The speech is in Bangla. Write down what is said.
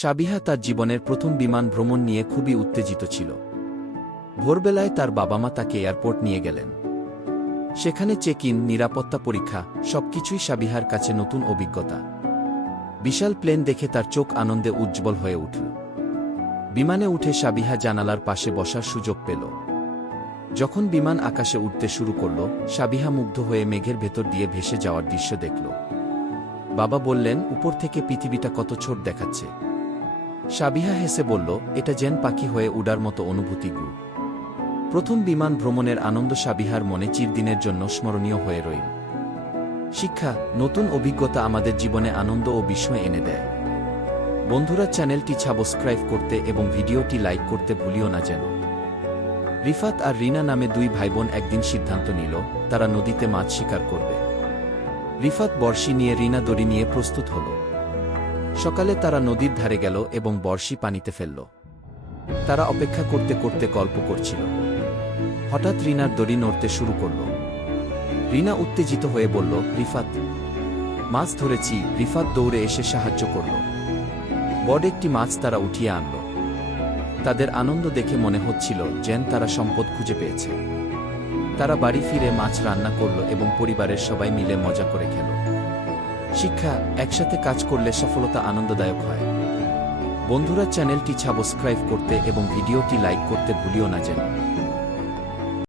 সাবিহা তার জীবনের প্রথম বিমান ভ্রমণ নিয়ে খুবই উত্তেজিত ছিল। ভোরবেলায় তার বাবা মা তাকে এয়ারপোর্ট নিয়ে গেলেন। সেখানে চেক ইন নিরাপত্তা পরীক্ষা, সবকিছুই সাবিহার কাছে নতুন অভিজ্ঞতা। বিশাল প্লেন দেখে তার চোখ আনন্দে উজ্জ্বল হয়ে উঠল। বিমানে উঠে সাবিহা জানালার পাশে বসার সুযোগ পেল। যখন বিমান আকাশে উঠতে শুরু করল, সাবিহা মুগ্ধ হয়ে মেঘের ভেতর দিয়ে ভেসে যাওয়ার দৃশ্য দেখল। বাবা বললেন, উপর থেকে পৃথিবীটা কত ছোট দেখাচ্ছে। সাবিহা হেসে বলল, এটা জেন পাখি হয়ে উড়ার মতো অনুভূতি গু। প্রথম বিমান ভ্রমণের আনন্দ সাবিহার মনে চিরদিনের জন্য স্মরণীয় হয়ে রইল। শিক্ষা, নতুন অভিজ্ঞতা আমাদের জীবনে আনন্দ ও বিস্ময় এনে দেয়। বন্ধুরা চ্যানেলটি সাবস্ক্রাইব করতে এবং ভিডিওটি লাইক করতে ভুলিও না যেন। রিফাত আর রিনা নামে দুই ভাইবোন একদিন সিদ্ধান্ত নিল, তারা নদীতে মাছ শিকার করবে। রিফাত বর্ষি নিয়ে রিনা দড়ি নিয়ে প্রস্তুত হল। সকালে তারা নদীর ধারে গেল এবং বর্ষি পানিতে ফেলল। তারা অপেক্ষা করতে করতে গল্প করছিল। হঠাৎ রিনার দড়ি নড়তে শুরু করল। রিনা উত্তেজিত হয়ে বলল, রিফাত, মাছ ধরেছি। রিফাত দৌড়ে এসে সাহায্য করল। বড় একটি মাছ তারা উঠিয়ে আনল। তাদের আনন্দ দেখে মনে হচ্ছিল যেন তারা সম্পদ খুঁজে পেয়েছে। তারা বাড়ি ফিরে মাছ রান্না করল এবং পরিবারের সবাই মিলে মজা করে খেল। শিক্ষা একসাথে কাজ করলে সফলতা আনন্দদায়ক হয়। বন্ধুরা চ্যানেলটি সাবস্ক্রাইব করতে এবং ভিডিওটি লাইক করতে ভুলিও না যেন।